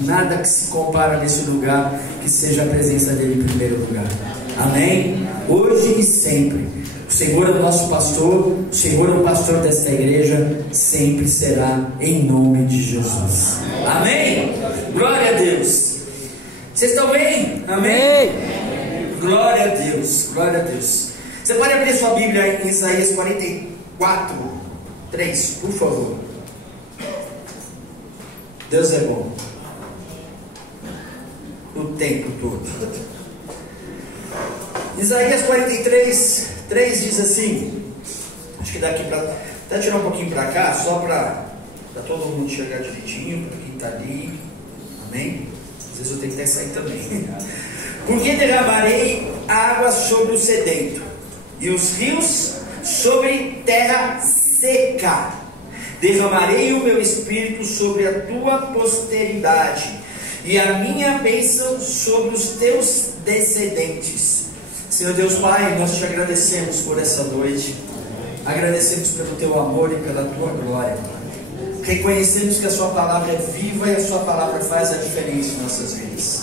nada que se compara nesse lugar, que seja a presença dele em primeiro lugar. Amém? Hoje e sempre. O Senhor é o nosso pastor, o Senhor é o pastor desta igreja, sempre será em nome de Jesus. Amém? Glória a Deus. Vocês estão bem? Amém? Glória a Deus, glória a Deus. Você pode abrir sua Bíblia em Isaías 44, 3, por favor. Deus é bom o tempo todo. Isaías 43, 3 diz assim. Acho que daqui para até tirar um pouquinho para cá, só para todo mundo enxergar direitinho, para quem está ali. Amém? Às vezes eu tenho que até sair também. Porque derramarei água sobre o sedento, e os rios sobre terra seca. Derramarei o meu espírito sobre a tua posteridade, e a minha bênção sobre os teus descendentes. Senhor Deus Pai, nós te agradecemos por essa noite. Agradecemos pelo teu amor e pela tua glória. Reconhecemos que a sua palavra é viva e a sua palavra faz a diferença em nossas vidas.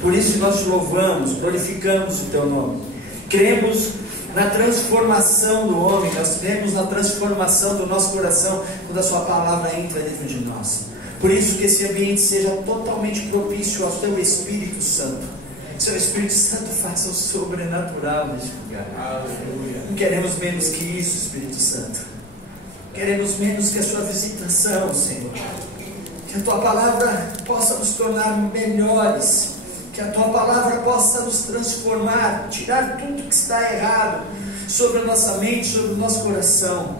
Por isso nós te louvamos, glorificamos o teu nome. Cremos na transformação do homem, nós cremos na transformação do nosso coração quando a sua palavra entra dentro de nós. Por isso que esse ambiente seja totalmente propício ao teu Espírito Santo. Seu Espírito Santo faça o sobrenatural neste lugar. Aleluia. Não queremos menos que isso, Espírito Santo. Queremos menos que a sua visitação, Senhor. Que a tua palavra possa nos tornar melhores. Que a tua palavra possa nos transformar, tirar tudo que está errado sobre a nossa mente, sobre o nosso coração.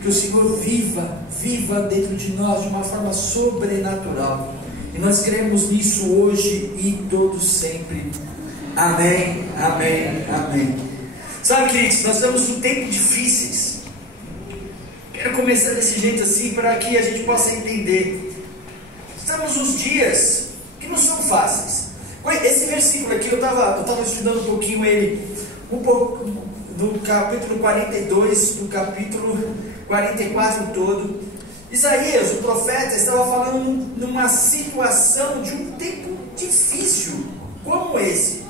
Que o Senhor viva dentro de nós de uma forma sobrenatural. E nós cremos nisso hoje e todos sempre. Amém, amém, amém. Sabe, queridos, nós estamos em tempos difíceis. Quero começar desse jeito assim para que a gente possa entender. Estamos nos dias que não são fáceis. Esse versículo aqui, eu estava estudando um pouquinho ele, um pouco do capítulo 42, do capítulo 44 todo. Isaías, o profeta, estava falando numa situação de um tempo difícil, como esse,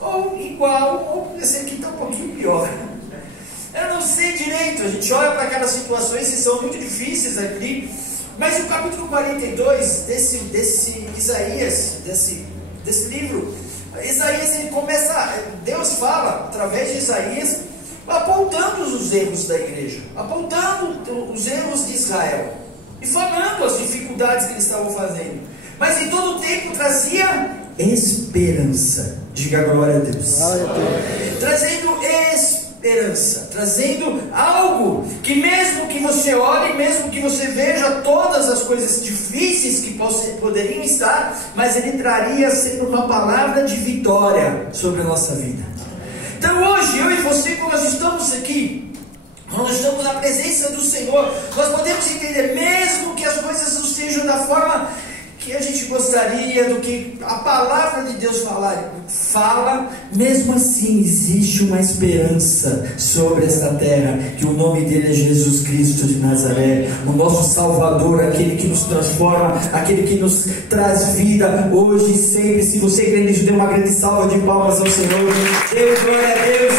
ou igual, ou esse aqui está um pouquinho pior. Eu não sei direito, a gente olha para aquelas situações que são muito difíceis aqui, mas o capítulo 42 desse Isaías, desse livro, Isaías, ele começa, Deus fala através de Isaías, apontando os erros da igreja, apontando os erros de Israel e falando as dificuldades que eles estavam fazendo, mas em todo o tempo trazia esperança. Diga glória a Deus. Trazendo esperança, trazendo algo que mesmo que você olhe, mesmo que você veja todas as coisas difíceis que poderiam estar, mas ele traria sempre uma palavra de vitória sobre a nossa vida. Então hoje, eu e você, quando nós estamos aqui, quando nós estamos na presença do Senhor, nós podemos entender, mesmo que as coisas não sejam da forma que a gente gostaria, do que a palavra de Deus fala, mesmo assim existe uma esperança sobre esta terra, que o nome dele é Jesus Cristo de Nazaré, o nosso Salvador, aquele que nos transforma, aquele que nos traz vida hoje e sempre. Se você crê nisso, dê uma grande salva de palmas ao Senhor. Deus, glória a Deus.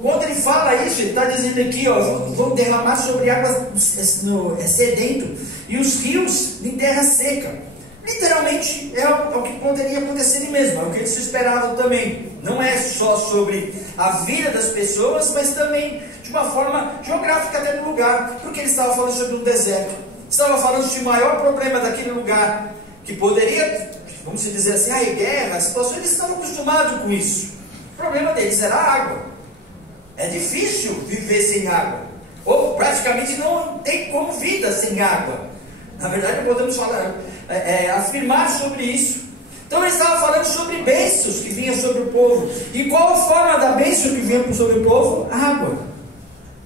Quando ele fala isso, ele está dizendo aqui, ó, vão derramar sobre águas sedento, e os rios em terra seca. Literalmente é o que poderia acontecer mesmo, é o que eles esperavam também. Não é só sobre a vida das pessoas, mas também de uma forma geográfica até no lugar, porque ele estava falando sobre um deserto, estava falando de maior problema daquele lugar, que poderia, vamos dizer assim, a guerra, a situação, eles estavam acostumados com isso. O problema deles era a água. É difícil viver sem água, ou praticamente não tem como vida sem água. Na verdade, podemos falar, afirmar sobre isso. Então ele estava falando sobre bênçãos que vinham sobre o povo. E qual a forma da bênção que vinha sobre o povo? Água.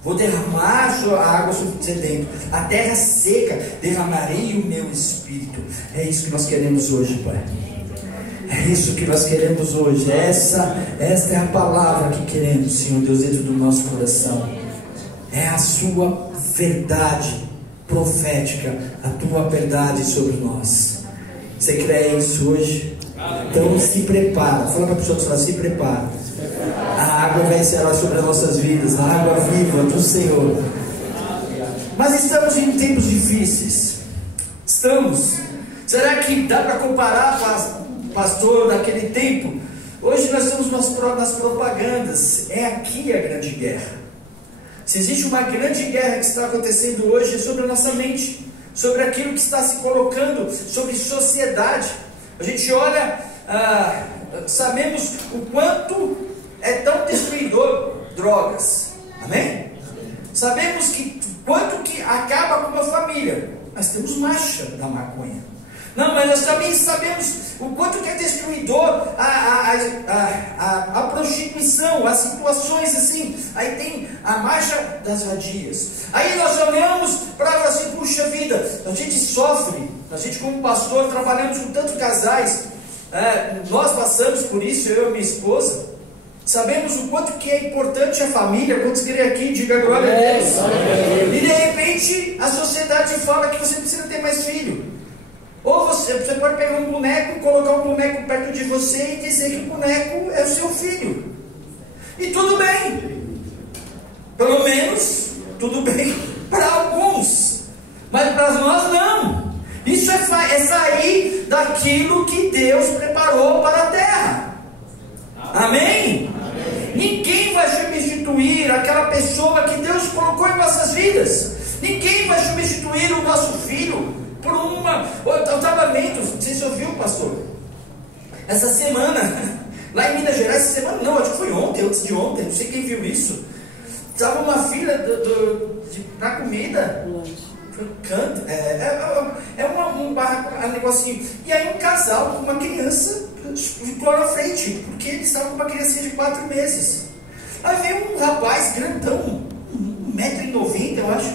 Vou derramar a água sobre o sedento, a terra seca, derramarei o meu espírito. É isso que nós queremos hoje, Pai. É isso que nós queremos hoje. Esta é a palavra que queremos, Senhor Deus, dentro do nosso coração. É a sua verdade. profética, a tua verdade sobre nós. Você crê isso hoje? Então se prepara. Fala para a pessoa que está, se prepara. A água vencerá sobre as nossas vidas, a água viva do Senhor. Mas estamos em tempos difíceis. Estamos. Será que dá para comparar, pastor, daquele tempo? Hoje nós estamos nas propagandas. É aqui a grande guerra. Se existe uma grande guerra que está acontecendo hoje, é sobre a nossa mente, sobre aquilo que está se colocando, sobre sociedade. A gente olha, sabemos o quanto é tão destruidor drogas. Amém? Sabemos quanto que acaba com uma família. Nós temos marcha da maconha. Não, mas nós também sabemos o quanto que é destruidor a prostituição, as situações assim. Aí tem a marcha das vadias. Aí nós olhamos para assim, puxa vida, a gente sofre. A gente como pastor trabalhamos com tantos casais. Nós passamos por isso, eu e minha esposa. Sabemos o quanto que é importante a família. Quantos querem aqui, diga glória a Deus. E de repente a sociedade fala que você não precisa ter mais filho. Ou você pode pegar um boneco, colocar um boneco perto de você e dizer que o boneco é o seu filho. E tudo bem. Pelo menos, tudo bem para alguns. Mas para nós não. Isso é sair daquilo que Deus preparou para a terra. Amém? Ninguém vai substituir aquela pessoa que Deus colocou em nossas vidas. Ninguém vai substituir o nosso filho por eu estava vendo, não sei se você ouviu, pastor, essa semana, lá em Minas Gerais, essa semana não, acho que foi ontem, antes de ontem, não sei quem viu isso. Estava uma fila para comida, canto, um negocinho, e aí um casal com uma criança ficou na frente, porque eles estavam com uma criancinha de 4 meses. Aí veio um rapaz grandão, 1,90 m, eu acho.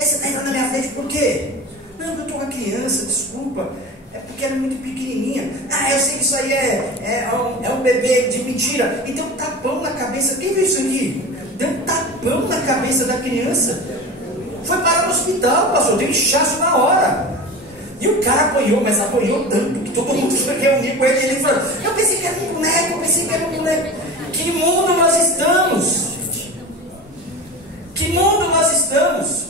Esse tá na minha frente por quê? Não, eu estou com a criança, desculpa, é porque ela é muito pequenininha. Eu sei que isso aí é um bebê de mentira. E deu um tapão na cabeça. Quem viu isso aqui? Deu um tapão na cabeça da criança. Foi parar no hospital, pastor, deu inchaço na hora. E o cara apanhou, mas apanhou tanto que todo mundo foi reunir com ele. Ele falou: eu pensei que era um boneco, eu pensei que era um boneco. Que mundo nós estamos? Que mundo nós estamos?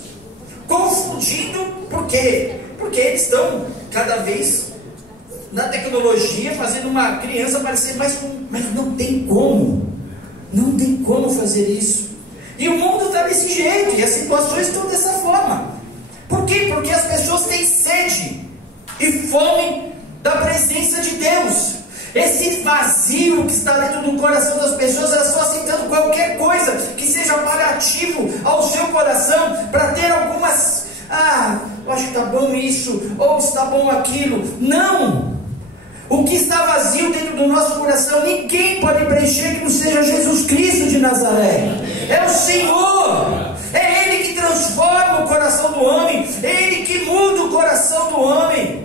Confundindo, por quê? Porque eles estão cada vez na tecnologia fazendo uma criança parecer mais comum. Mas não tem como. Não tem como fazer isso. E o mundo está desse jeito, e as situações estão dessa forma. Por quê? Porque as pessoas têm sede e fome da presença de Deus. Esse vazio que está dentro do coração das pessoas, elas estão aceitando qualquer coisa que seja paliativo ao seu coração, para ter algumas, eu acho que está bom isso, ou está bom aquilo. Não! O que está vazio dentro do nosso coração, ninguém pode preencher que não seja Jesus Cristo de Nazaré. É o Senhor, é Ele que transforma o coração do homem, é Ele que muda o coração do homem.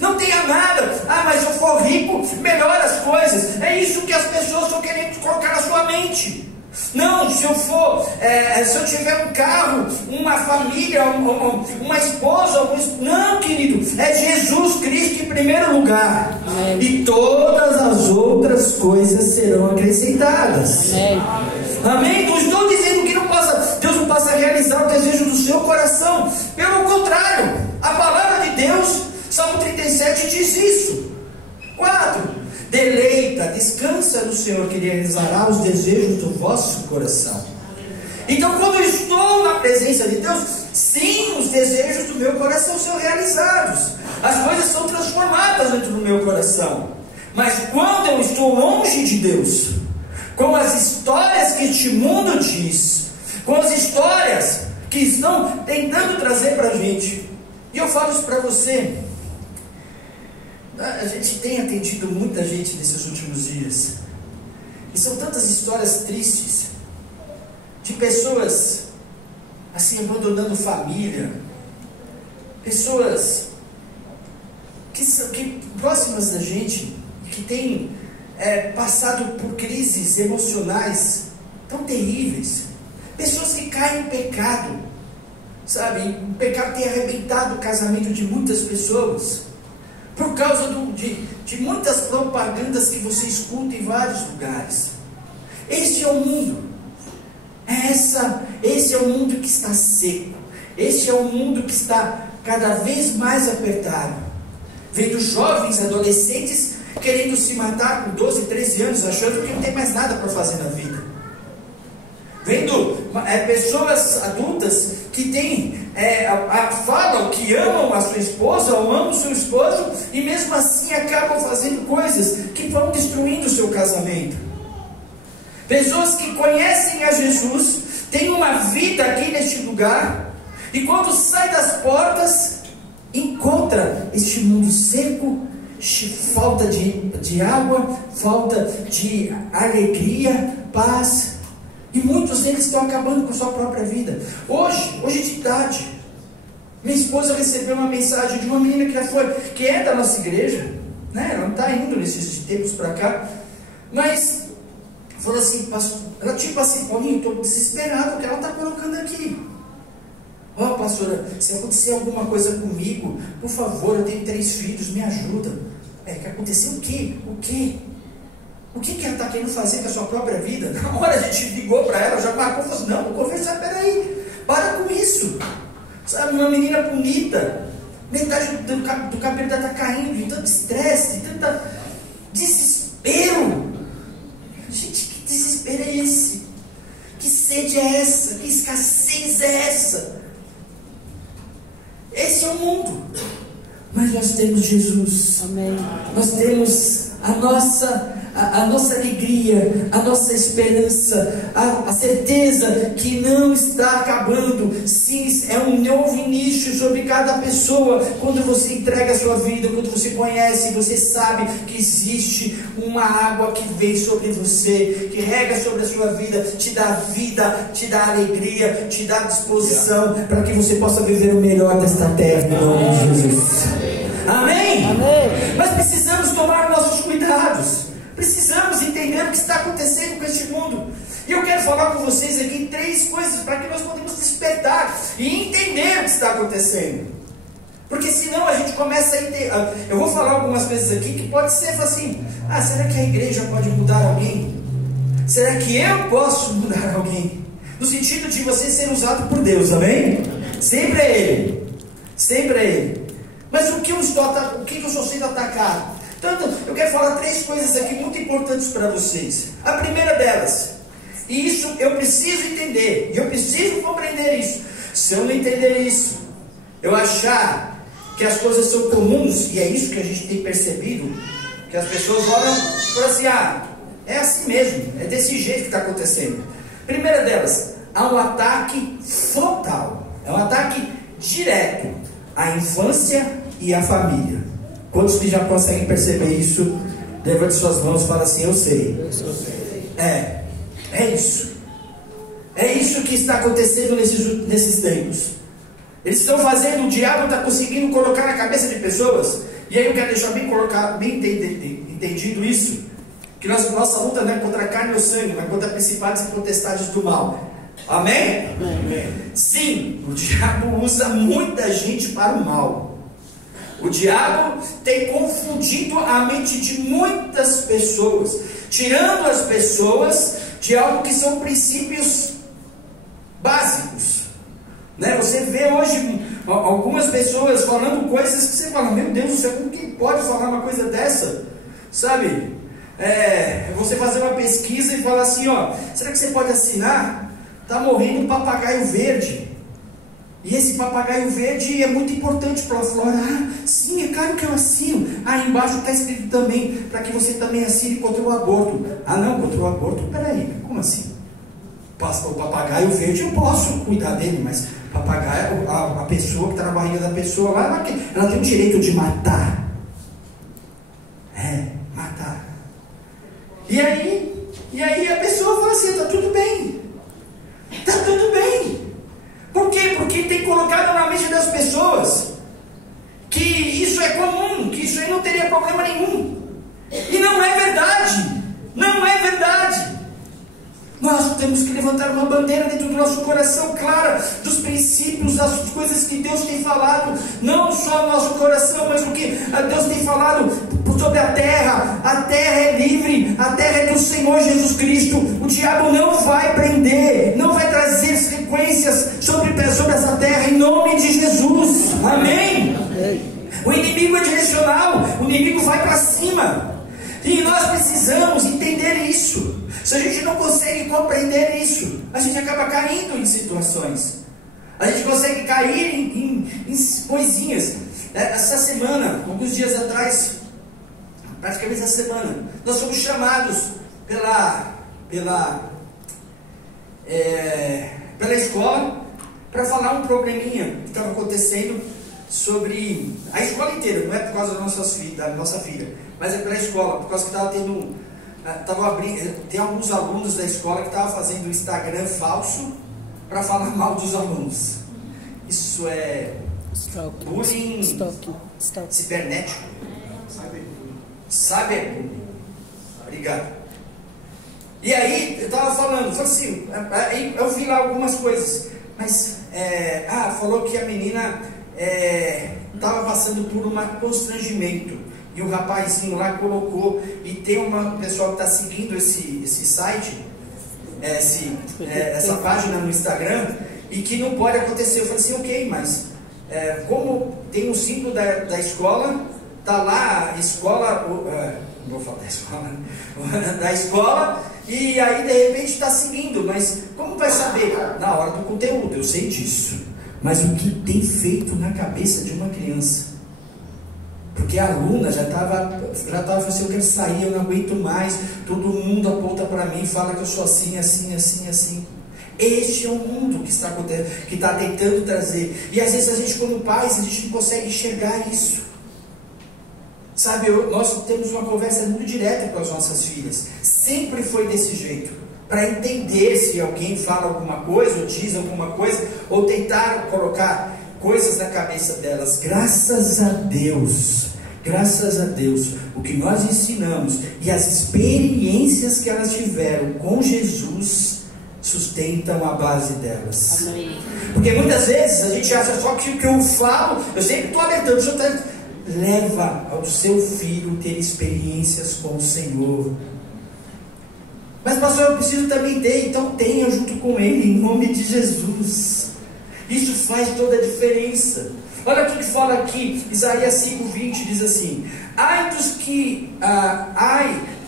Não tenha nada, mas se eu for rico, melhora as coisas. É isso que as pessoas estão querendo colocar na sua mente. Não, se eu tiver um carro, uma família, uma esposa, não, querido, é Jesus Cristo em primeiro lugar. Amém. E todas as outras coisas serão acrescentadas. Amém. Amém? Não estou dizendo que Deus não possa realizar o desejo do seu coração. Pelo contrário, a palavra de Deus, Salmo 37 diz isso. 4. Deleita, descansa no Senhor, que realizará os desejos do vosso coração. Então, quando eu estou na presença de Deus, sim, os desejos do meu coração são realizados. As coisas são transformadas dentro do meu coração. Mas quando eu estou longe de Deus, com as histórias que este mundo diz, com as histórias que estão tentando trazer para a gente, e eu falo isso para você, a gente tem atendido muita gente nesses últimos dias, e são tantas histórias tristes, de pessoas assim abandonando família, pessoas que próximas da gente, que têm passado por crises emocionais tão terríveis, pessoas que caem em pecado, sabe, o pecado tem arrebentado o casamento de muitas pessoas, por causa de muitas propagandas que você escuta em vários lugares. Esse é o mundo, esse é o mundo que está seco, esse é o mundo que está cada vez mais apertado, vendo jovens, adolescentes querendo se matar com 12, 13 anos, achando que não tem mais nada para fazer na vida. Vendo pessoas adultas que falam que amam a sua esposa ou amam o seu esposo, e mesmo assim acabam fazendo coisas que vão destruindo o seu casamento. Pessoas que conhecem a Jesus, têm uma vida aqui neste lugar, e quando sai das portas, encontra este mundo seco, falta de água, falta de alegria, paz, e muitos deles estão acabando com a sua própria vida. Hoje de tarde, minha esposa recebeu uma mensagem de uma menina que é da nossa igreja, né? Ela não está indo nesses tempos para cá, mas falou assim, ela tipo assim, Paulinho, estou desesperado, o que ela está colocando aqui? Ó, pastora, se acontecer alguma coisa comigo, por favor, eu tenho 3 filhos, me ajuda. Que aconteceu o quê? O que ela está querendo fazer com a sua própria vida? Na hora a gente ligou para ela, já marcou, falou assim, não, vou conversar, peraí, para com isso. Sabe, uma menina bonita, metade do cabelo dela está caindo, de tanto estresse, de tanto desespero. Gente, que desespero é esse? Que sede é essa? Que escassez é essa? Esse é o mundo. Mas nós temos Jesus. Amém. Nós temos a nossa alegria, a nossa esperança, a certeza que não está acabando. Sim, é um novo início sobre cada pessoa. Quando você entrega a sua vida, quando você conhece, você sabe que existe uma água que vem sobre você, que rega sobre a sua vida, te dá alegria, te dá disposição para que você possa viver o melhor desta terra, em nome de Jesus. Amém? Amém. Mas precisamos tomar nossos cuidados. Precisamos entender o que está acontecendo com este mundo. E eu quero falar com vocês aqui 3 coisas para que nós podemos despertar e entender o que está acontecendo. Porque senão a gente começa a entender. Eu vou falar algumas coisas aqui que pode ser assim, será que a igreja pode mudar alguém? Será que eu posso mudar alguém? No sentido de você ser usado por Deus, amém? Sempre é Ele. Sempre é Ele. Mas o que eu estou sendo atacado? Então, eu quero falar 3 coisas aqui muito importantes para vocês. A primeira delas, e isso eu preciso entender, e eu preciso compreender isso. Se eu não entender isso, eu achar que as coisas são comuns, e é isso que a gente tem percebido, que as pessoas olham e falam assim, é assim mesmo, é desse jeito que está acontecendo. Primeira delas, há um ataque frontal, é um ataque direto à infância e à família. Quantos que já conseguem perceber isso? Levante suas mãos e fala assim, eu sei. É isso. É isso que está acontecendo nesses tempos. Eles estão fazendo, o diabo está conseguindo colocar na cabeça de pessoas. E aí eu quero deixar bem entendido isso, que nossa luta não é contra a carne ou sangue, mas contra principados e potestades do mal. Amém? Amém? Sim, o diabo usa muita gente para o mal. O diabo tem confundido a mente de muitas pessoas, tirando as pessoas de algo que são princípios básicos, né? Você vê hoje algumas pessoas falando coisas que você fala, meu Deus do céu, como que pode falar uma coisa dessa? Sabe? Você fazer uma pesquisa e falar assim, será que você pode assinar? Está morrendo um papagaio verde. E esse papagaio verde é muito importante para a flora. Sim, é claro que eu assino. Embaixo está escrito também, para que você também assine contra o aborto. não, contra o aborto? Peraí, como assim? O papagaio verde eu posso cuidar dele, mas papagaio, a pessoa que está na barriga da pessoa lá, ela tem o direito de matar. Matar. E aí a pessoa fala assim, está tudo bem. Está tudo bem. Por quê? Porque tem colocado na mente das pessoas que isso é comum, que isso aí não teria problema nenhum. E não é verdade. Não é verdade. Nós temos que levantar uma bandeira dentro do nosso coração clara dos princípios, das coisas que Deus tem falado, não só no nosso coração, mas o que Deus tem falado sobre a terra. A terra é livre, a terra é do Senhor Jesus Cristo. O diabo não vai prender, não vai trazer sequências sobre essa terra, em nome de Jesus. Amém? O inimigo é direcional, o inimigo vai para cima, e nós precisamos entender isso. Se a gente não consegue compreender isso, a gente acaba caindo em situações, a gente consegue cair em coisinhas. Essa semana, alguns dias atrás, praticamente essa semana, nós fomos chamados pela escola para falar um probleminha que estava acontecendo sobre a escola inteira. Não é por causa da nossa filha, mas é pela escola, por causa que estava tendo, tem alguns alunos da escola que estavam fazendo um Instagram falso para falar mal dos alunos. Isso é bullying cibernético, cyberbullying. Obrigado. E aí eu estava falando assim, aí eu vi lá algumas coisas, mas falou que a menina estava passando por um constrangimento, e o rapazinho lá colocou, e tem uma pessoa que está seguindo esse site, essa página no Instagram, e que não pode acontecer. Eu falei assim, ok, mas como tem um símbolo da escola, está lá a escola, não vou falar da escola, da escola, e aí de repente está seguindo, mas como vai saber? Na hora do conteúdo, eu sei disso, mas o que tem feito na cabeça de uma criança? Porque a aluna já estava falando assim, eu quero sair, eu não aguento mais, todo mundo aponta para mim, fala que eu sou assim, assim, assim, assim. Este é o mundo que está acontecendo, que está tentando trazer, e às vezes a gente como pais, a gente não consegue enxergar isso. Sabe, nós temos uma conversa muito direta com as nossas filhas, sempre foi desse jeito, para entender se alguém fala alguma coisa, ou diz alguma coisa, ou tentar colocar coisas na cabeça delas. Graças a Deus, o que nós ensinamos e as experiências que elas tiveram com Jesus sustentam a base delas. Amém. Porque muitas vezes a gente acha só que o que eu falo, eu sempre estou alertando, leva ao seu filho ter experiências com o Senhor. Mas pastor, eu preciso também ter, então tenha junto com ele, em nome de Jesus. Isso faz toda a diferença. Olha o que fala aqui, Isaías 5:20 diz assim: ai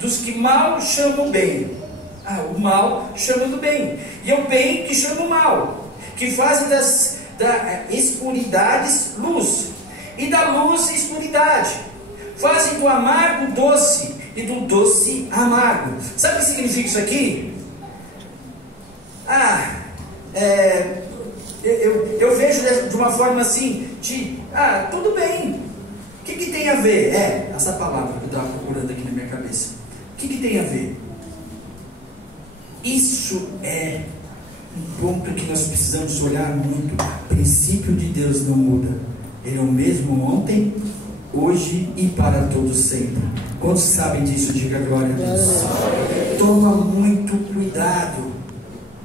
dos que mal chamam bem. O mal chamam do bem, e o bem que chama o mal, que fazem das escuridades luz, e da luz escuridade, fazem do amargo doce, e do doce amargo. Sabe o que significa isso aqui? Eu vejo de uma forma assim, tudo bem, o que tem a ver? Essa palavra que eu estava procurando aqui na minha cabeça, o que tem a ver? Isso é um ponto que nós precisamos olhar muito. O princípio de Deus não muda, Ele é o mesmo ontem, hoje e para todos sempre. Quantos sabem disso? Diga glória a Deus. Toma muito cuidado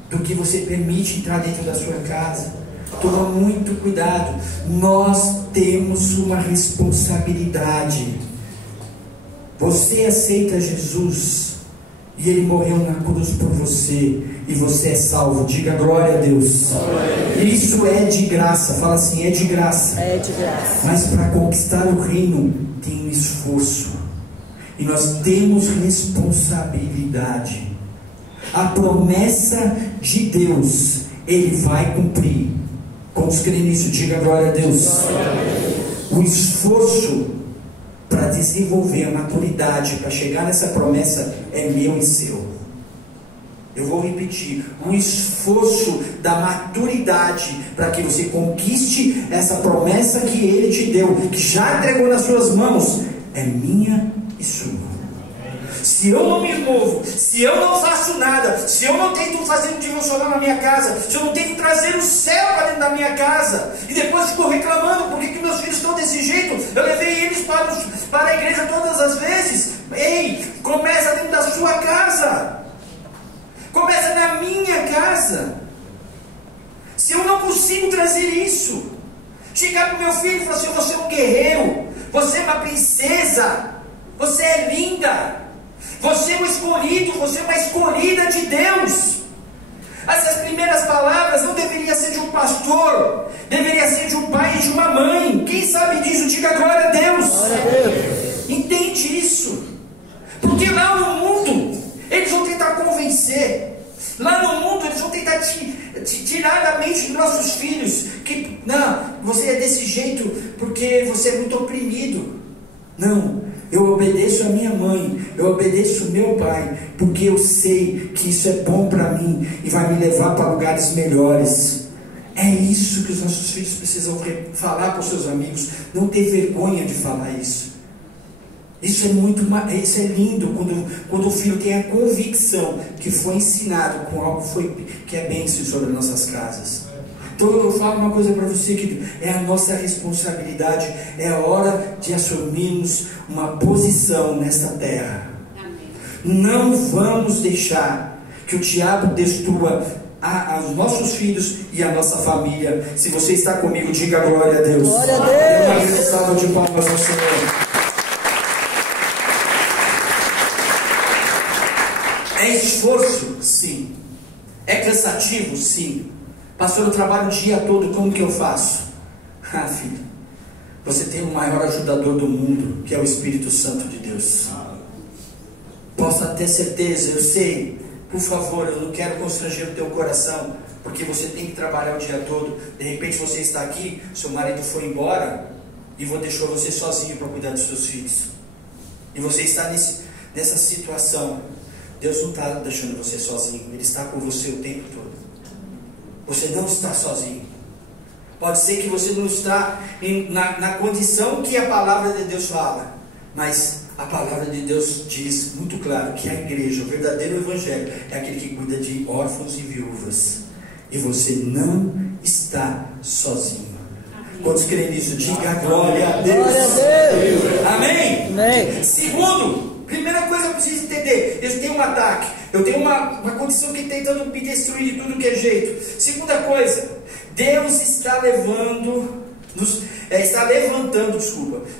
do que você permite entrar dentro da sua casa. Toma muito cuidado. Nós temos uma responsabilidade. Você aceita Jesus e Ele morreu na cruz por você, e você é salvo. Diga glória a Deus. Isso é de graça. Fala assim, é de graça. É de graça. Mas para conquistar o reino tem um esforço, e nós temos responsabilidade. A promessa de Deus Ele vai cumprir. Quantos creem nisso? Diga glória a Deus. O esforço para desenvolver a maturidade, para chegar nessa promessa, é meu e seu. Eu vou repetir: o esforço da maturidade para que você conquiste essa promessa que Ele te deu, que já entregou nas suas mãos, é minha e sua. Se eu não me movo, se eu não faço nada, se eu não tento fazer um devocional na minha casa, se eu não tento trazer o céu para dentro da minha casa, e depois fico reclamando por que meus filhos estão desse jeito, eu levei eles para a igreja todas as vezes. Ei, começa dentro da sua casa. Começa na minha casa. Se eu não consigo trazer isso, chegar para o meu filho e falar assim: você é um guerreiro, você é uma princesa, você é linda, você é um escolhido, você é uma escolhida de Deus. Essas primeiras palavras não deveriam ser de um pastor, deveria ser de um pai e de uma mãe. Quem sabe disso, diga glória a Deus. Glória a Deus. Entende isso? Porque lá no mundo eles vão tentar convencer. Lá no mundo eles vão tentar tirar da mente dos nossos filhos que não, você é desse jeito porque você é muito oprimido. Não, eu obedeço a minha mãe, eu obedeço o meu pai, porque eu sei que isso é bom para mim e vai me levar para lugares melhores. É isso que os nossos filhos precisam falar para os seus amigos. Não ter vergonha de falar isso. Isso é lindo quando o filho tem a convicção que foi ensinado com algo que é bênção sobre as nossas casas. Então eu falo uma coisa para você, querido: é a nossa responsabilidade, é a hora de assumirmos uma posição nesta terra. Amém. Não vamos deixar que o diabo destrua os nossos filhos e a nossa família. Se você está comigo, diga glória a Deus. Glória a Deus. Uma grande salva de palmas ao Senhor. É esforço? Sim. É cansativo? Sim. Pastor, eu trabalho o dia todo, como que eu faço? Ah, filho, você tem o maior ajudador do mundo, que é o Espírito Santo de Deus. Possa ter certeza, eu sei. Por favor, eu não quero constranger o teu coração, porque você tem que trabalhar o dia todo. De repente você está aqui, seu marido foi embora e deixou você sozinho para cuidar dos seus filhos. E você está nessa situação. Deus não está deixando você sozinho, Ele está com você o tempo todo. Você não está sozinho. Pode ser que você não está na condição que a palavra de Deus fala, mas a palavra de Deus diz muito claro que a igreja, o verdadeiro evangelho, é aquele que cuida de órfãos e viúvas. E você não está sozinho. Quantos creem nisso? Diga glória a Deus. Glória a Deus. Amém? Amém. Segundo, primeira coisa que eu preciso entender: eles têm um ataque, eu tenho uma condição que tentando me destruir de tudo que é jeito. Segunda coisa, Deus está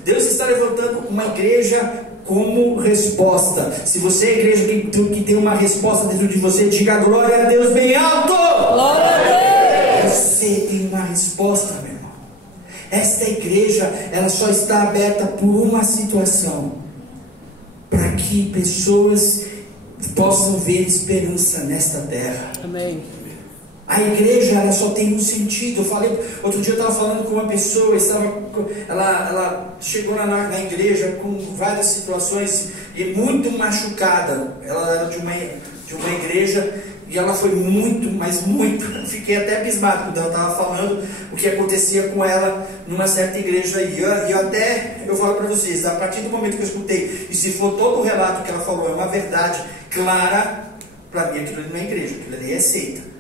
Deus está levantando uma igreja como resposta. Se você é igreja que tem uma resposta dentro de você, diga glória a Deus bem alto. Glória a Deus. Você tem uma resposta, meu irmão. Esta igreja, ela só está aberta por uma situação: para que pessoas possam ver esperança nesta terra. Amém. A igreja, ela só tem um sentido. Eu falei, outro dia eu estava falando com uma pessoa, ela chegou na igreja com várias situações e muito machucada. Ela era de uma igreja e ela foi muito, mas muito. Fiquei até abismado quando ela estava falando o que acontecia com ela numa certa igreja aí. Eu falo para vocês, a partir do momento que eu escutei, e se for todo o relato que ela falou é uma verdade clara, para mim aquilo ali não é igreja, aquilo ali é seita.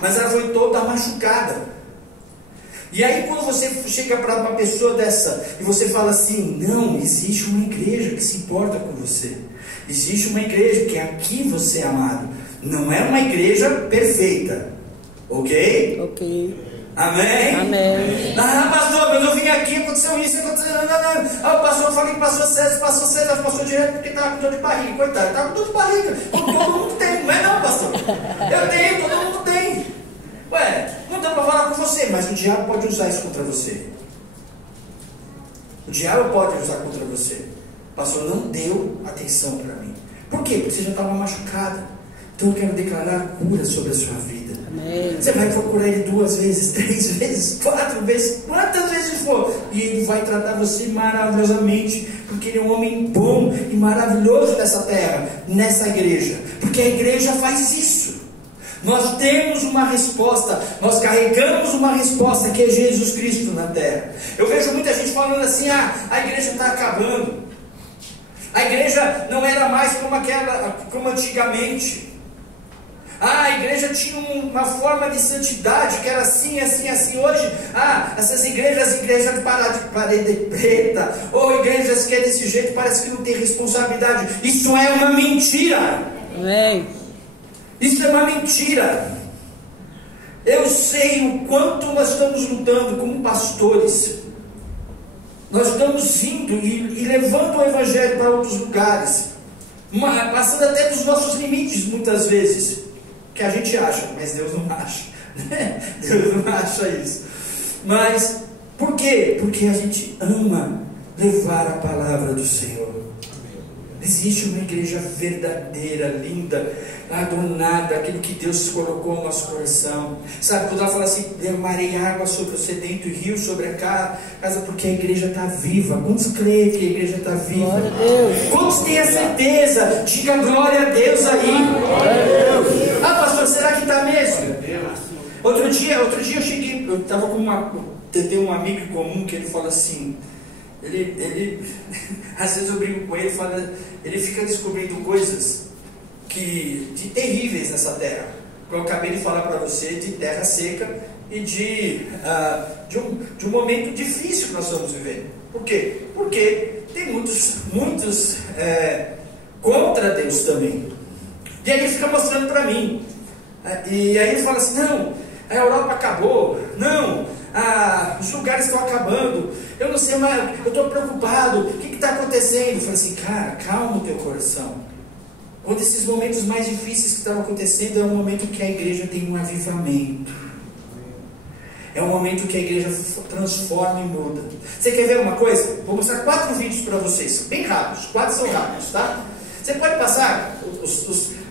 Mas ela foi toda machucada. E aí quando você chega para uma pessoa dessa e você fala assim: não, existe uma igreja que se importa com você, existe uma igreja que aqui você é amado. Não é uma igreja perfeita, ok? Ok. Amém? Amém. Ah, pastor, mas eu vim aqui, aconteceu isso, aconteceu. Não. Ah, o pastor, eu falei que passou César passou direto porque estava com dor de barriga. Coitado, estava com dor de barriga. Todo mundo tem, não é não, pastor? Eu tenho, todo mundo tem. Ué, não dá para falar com você, mas o diabo pode usar isso contra você. O diabo pode usar contra você. Pastor, não deu atenção para mim. Por quê? Porque você já estava machucada. Então eu quero declarar cura sobre a sua vida. Amém. Você vai procurar Ele 2 vezes, 3 vezes, 4 vezes, quantas vezes for, e Ele vai tratar você maravilhosamente, porque Ele é um homem bom e maravilhoso nessa terra, nessa igreja, porque a igreja faz isso. Nós temos uma resposta, nós carregamos uma resposta que é Jesus Cristo na terra. Eu vejo muita gente falando assim: a igreja está acabando, a igreja não era mais como antigamente. A igreja tinha uma forma de santidade que era assim, assim, assim. Hoje, essas igrejas de parede preta, ou igrejas que é desse jeito, parece que não tem responsabilidade. Isso é uma mentira. Amém. Isso é uma mentira. Eu sei o quanto nós estamos lutando como pastores. Nós estamos indo e levando o Evangelho para outros lugares, passando até dos nossos limites muitas vezes, que a gente acha, mas Deus não acha, né? Deus não acha isso. Mas por quê? Porque a gente ama levar a palavra do Senhor. Existe uma igreja verdadeira, linda, adornada, aquilo que Deus colocou no nosso coração. Sabe, quando ela fala assim, derramarei água sobre o sedento e rio sobre a casa, porque a igreja está viva. Quantos creem que a igreja está viva? Glória a Deus. Quantos têm a certeza? Diga glória a Deus aí. Glória a Deus. Ah, pastor, será que está mesmo? Outro dia eu cheguei, eu estava com tem um amigo em comum que ele fala assim, ele às vezes eu brigo com ele, ele fica descobrindo coisas terríveis nessa terra. Eu acabei de falar para você de terra seca e de um momento difícil que nós estamos vivendo. Por quê? Porque tem muitos contra Deus também. E aí ele fica mostrando para mim. E aí ele fala assim, não, a Europa acabou, não, os lugares estão acabando, eu não sei mais, eu estou preocupado, o que está acontecendo? Eu falei assim, cara, calma o teu coração. Um desses momentos mais difíceis que estavam acontecendo é um momento que a igreja tem um avivamento. É um momento que a igreja transforma e muda. Você quer ver uma coisa? Vou mostrar 4 vídeos para vocês, bem rápidos, 4 são rápidos, tá? Você pode passar,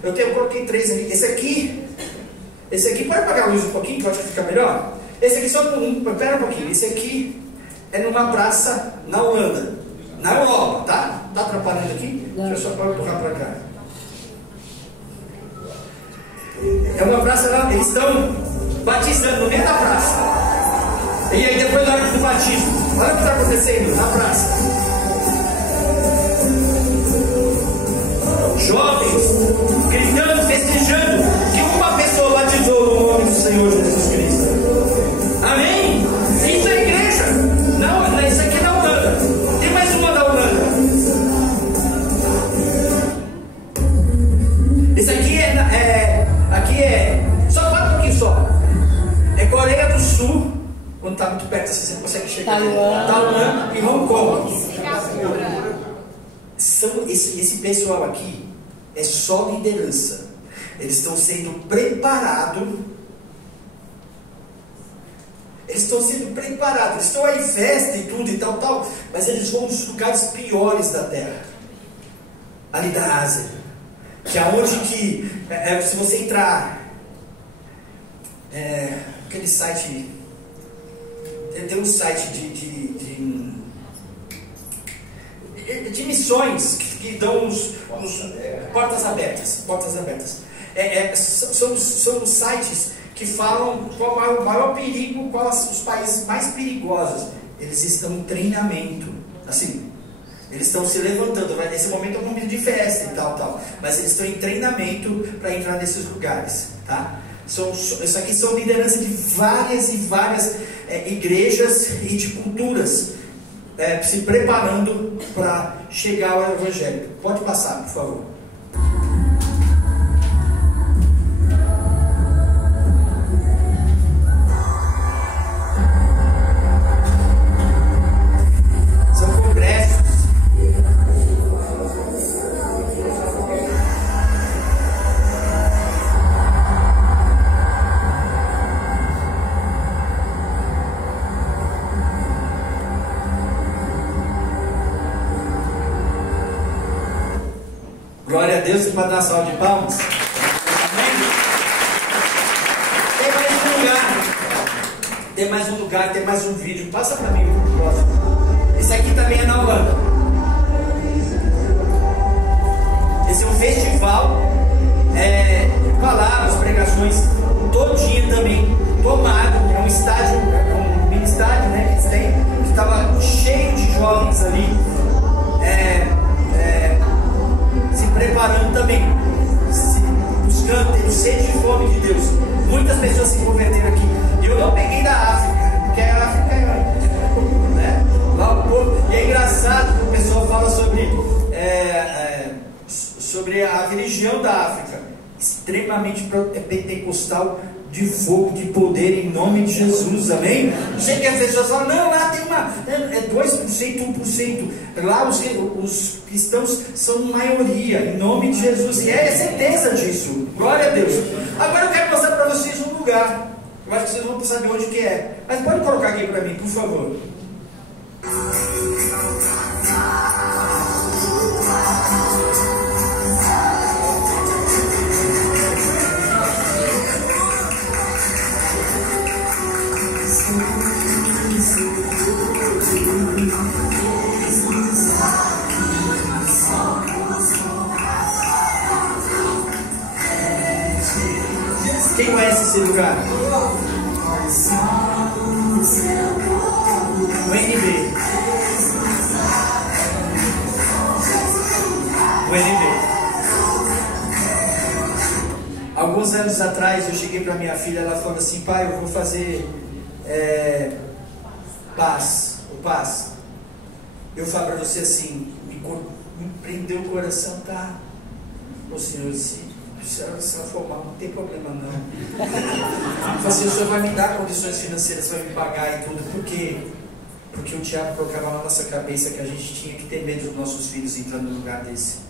eu coloquei 3 ali, esse aqui, pode apagar a luz um pouquinho, que eu acho que fica melhor? Esse aqui pera um pouquinho, esse aqui é numa praça na Holanda, na Europa, tá? Tá atrapalhando aqui? Deixa eu só empurrar para cá. É uma praça lá, eles estão batizando no meio da praça. E aí depois da hora do batismo, olha o que está acontecendo na praça. Jovens gritando, festejando que uma pessoa batizou no nome do Senhor Jesus Cristo. Amém? Isso é igreja. Não, isso aqui é da Holanda. Tem mais uma da Holanda. Esse aqui só para um pouquinho só. É Coreia do Sul. Quando está muito perto, assim, você não consegue chegar. Taiwan e Hong Kong. Esse pessoal aqui é só liderança. Eles estão sendo preparados. Eles estão aí festa e tudo e tal, mas eles vão nos lugares piores da terra, ali da Ásia, que é onde que, se você entrar, aquele site, tem um site de missões que dão portas abertas. São os sites que falam qual é o maior perigo, quais os países mais perigosos. Eles estão em treinamento, assim, eles estão se levantando. Nesse momento é um momento de festa e tal, mas eles estão em treinamento para entrar nesses lugares, tá? Isso aqui são lideranças de várias e várias igrejas e de culturas, se preparando para chegar ao Evangelho. Pode passar, por favor. São congressos. Glória a Deus, você pode dar uma salva de palmas. Amém? Tem mais um lugar, tem mais um vídeo. Passa para mim o próximo. Esse aqui também é na Holanda. Esse é um festival, palavras, pregações, todinho também, tomado. É um estádio, um mini estádio, né, que eles têm, que estava cheio de jovens ali. Se preparando também, buscando, tendo sede e fome de Deus. Muitas pessoas se converteram aqui. Eu não peguei da África, porque a África né? Lá o povo. E é engraçado que o pessoal fala sobre a religião da África. extremamente pentecostal, de fogo, de poder, em nome de Jesus, amém? Não sei que as pessoas falam, não, lá tem é 2%, 1%, lá os cristãos são maioria, em nome de Jesus, e é certeza disso, glória a Deus. Agora eu quero mostrar para vocês um lugar, eu acho que vocês vão saber onde que é, mas pode colocar aqui para mim, por favor. Quem conhece esse lugar? O NB. O NB. Alguns anos atrás eu cheguei para minha filha, ela falou assim, pai, eu vou fazer paz. Eu falo para você assim, me prendeu o coração, tá? O Senhor disse, se ela for mal, não tem problema não. Assim, o Senhor vai me dar condições financeiras, vai me pagar e tudo, porque o diabo colocava na nossa cabeça que a gente tinha que ter medo dos nossos filhos entrando num lugar desse.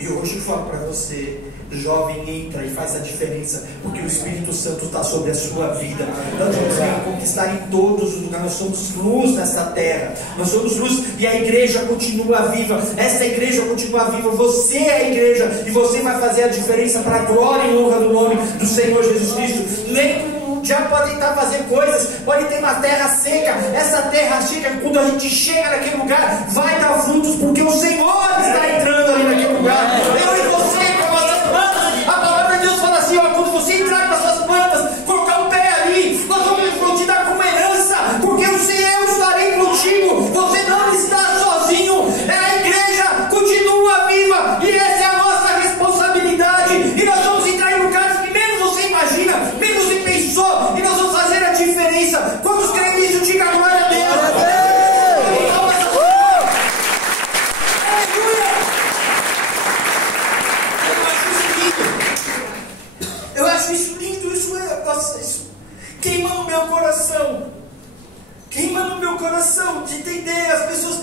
E hoje eu falo para você, jovem, entra e faz a diferença, porque o Espírito Santo está sobre a sua vida. Nós vamos conquistar em todos os lugares, nós somos luz nessa terra, nós somos luz e a igreja continua viva, essa igreja continua viva, você é a igreja e você vai fazer a diferença para a glória e honra do nome do Senhor Jesus Cristo. Nem já pode tentar fazer coisas, pode ter uma terra seca, essa terra seca, quando a gente chega naquele lugar, vai dar frutos, porque o Senhor está entrando ali naquele lugar. Eu e você, com as nossas plantas, a palavra de Deus fala assim, ó, quando você entrar com as suas plantas, colocar o pé ali, nós vamos te dar como herança, porque eu estarei contigo, você não está sozinho, a igreja continua viva, e essa é a nossa responsabilidade, e nós vamos entrar em lugares que menos você imagina, menos você pensou, e nós vamos fazer a diferença. Quantos creem nisso? Diga glória a Deus. Eu acho isso lindo, isso queima no meu coração, de entender as pessoas,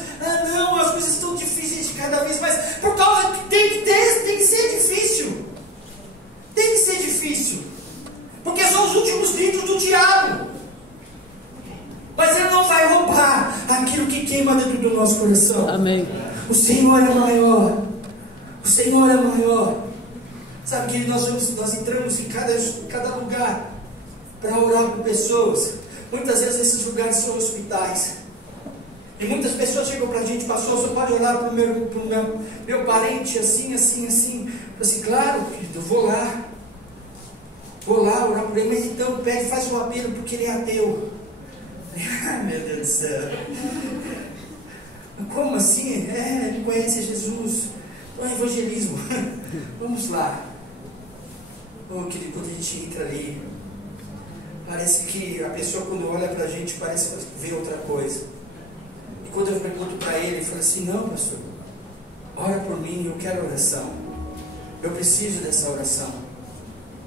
não, as coisas estão difíceis de cada vez mais, por causa que tem que ser difícil, porque são os últimos gritos do diabo, mas ele não vai roubar aquilo que queima dentro do nosso coração. Amém. O Senhor é maior, sabe que nós entramos em cada lugar para orar por pessoas. Muitas vezes esses lugares são hospitais, e muitas pessoas chegam para a gente, pastor, você pode orar para o meu parente assim. Eu falei assim, claro, querido, eu vou lá orar por ele, mas então pede, faz um apelo, porque ele é ateu. Ai, meu Deus do céu, como assim? Ele conhece Jesus, então é evangelismo. Vamos lá. Querido, quando a gente entra ali, parece que a pessoa, quando olha para a gente, parece ver outra coisa. E quando eu pergunto para ele fala assim, não, pastor, ora por mim, eu quero oração, eu preciso dessa oração,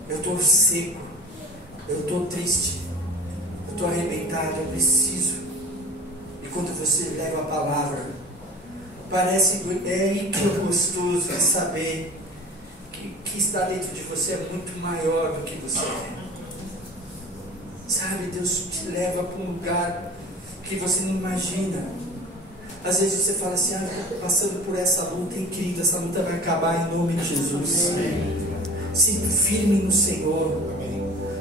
eu estou seco, eu estou triste, eu estou arrebentado, eu preciso. E quando você leva a palavra, parece que é gostoso de saber que está dentro de você é muito maior do que você é. Sabe, Deus te leva para um lugar que você não imagina. Às vezes você fala assim, estou passando por essa luta, querido, essa luta vai acabar em nome de Jesus. Se firme no Senhor.